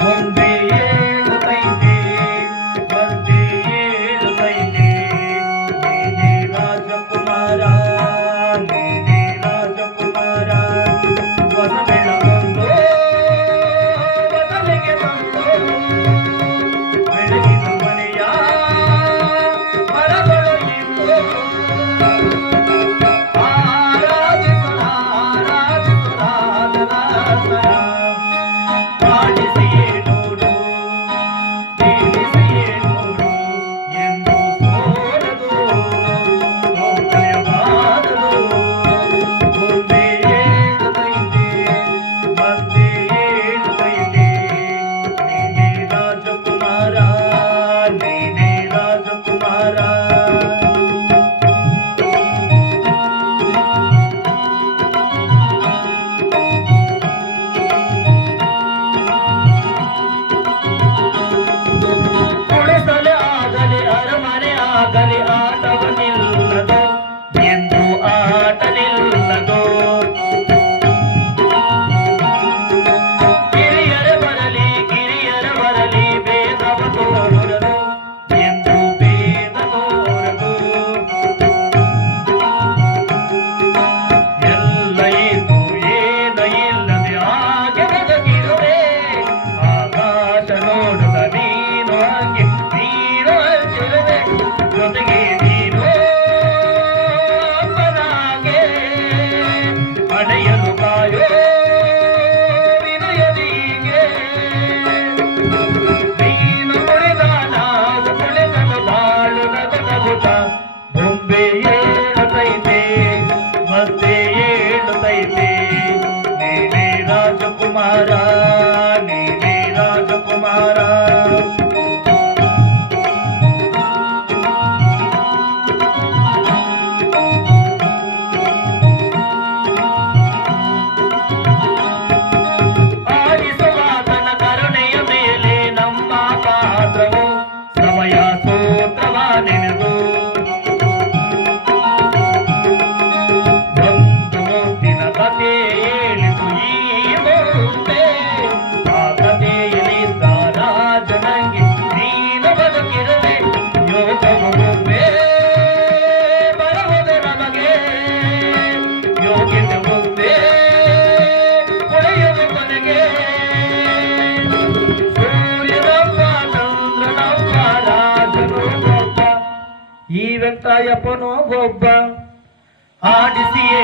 ಗೊಂಬೆ ಏಳುತ್ತೈತೆ ಬಂದೆ ಏಳುತ್ತೈತೆ ನೀನೇ ರಾಜಕುಮಾರ ನೀನೇ ರಾಜಕುಮಾರ ಹೊಸ ಬೆಳಗೊಂದು ಬದಲಿಗೆ ಬಂದು ಬೆಳಗಿನ ಮನೆಯ ಮರಗಳು ಇಂದು ಆರಾಧಿಸುರ ಆರಾಧಿಸುರ ಆರಾಧನ ಪಾಡಿಸಿಯೇ ನೋಡು ತಿಳಿಸಿಯೇ ನೋಡು ಎಂದು ಸೋಲದು ಸೌಂದರ್ಯವಾದದು ಗೊಂಬೆ ಏಳುತ್ತೈತೆ ಬಂದೆ ಏಳುತ್ತೈತೆ ನೀನೇ ರಾಜಕುಮಾರ ನೀನೇ ರಾಜಕುಮಾರ ಕುಡಿಸಲು ಆಗಲಿ ಅರಮನೆ ಆಗಲಿ ಆಟವ ನಿಲ್ಲದು ಎಂದು ಆಟ ನಿಲ್ಲದು ಕಿರಿಯರ ಬರಲಿ ಭೇದವ ತೋರದು ಎಂದು ಭೇದ ತೋರದು ಎಲ್ಲ ಇದ್ದು ಏನ ಇಲ್ಲದೆ ಹಾಗೆ ಬದುಕಿರುವೆ ಆಕಾಶ ನೋಡುತ್ತ ನೀನು ಹಾಗೆ ನೀನು ಹಂಚಿರುವೆ ಜೊತೆಗೆ ನೀನು ಅಪ್ಪನಾಗೆ ಅಡೆಯಲು ಕಾಯೋ ವಿನಯದೀಗೆ ನೀನು ಕುಳಿತ ನಾವು ಕುಳಿತಲು ಬಾಳು ನಗುತ್ತ ಗೊಂಬೆ ಏಳುತ್ತೈತೆ ಮತ್ತೆ ಏಳುತ್ತೈತೆ ನೀನೇ ರಾಜಕುಮಾರ ನೀನೇ ರಾಜಕುಮಾರ ಆಡಿಸುವಾತನ ಕರುಣೆಯ ಮೇಲೆ ನಮ್ಮ ಪಾತ್ರವು ಸಮಯ ಸೂತ್ರವ ನೆನೆದು ಒಂದು ಮುತ್ತಿನ ಕಥೆ ಹೇಳಿತು ಈ ಮುಂದೆ ಆ ಕಥೆಯಲ್ಲಿದ್ದ ರಾಜನಂಗೆ ನೀನು ಬದುಕಿರುವೆ ಯೋಗವು ಒಮ್ಮೆ ಬರುವುದು ನಮಗೆ ಯೋಗ್ಯತೆ ಮುಂದೆ ಉಳಿಯುವುದು ಕೊನೆಗೆ ಸೂರ್ಯನಪ್ಪ ಚಂದ್ರನಪ್ಪ ರಾಜನು ಒಬ್ಬ ಈ ವೆಂಕಟಯ್ಯಪ್ಪನೂ ಒಬ್ಬ ಆಡಿಸಿಯೇ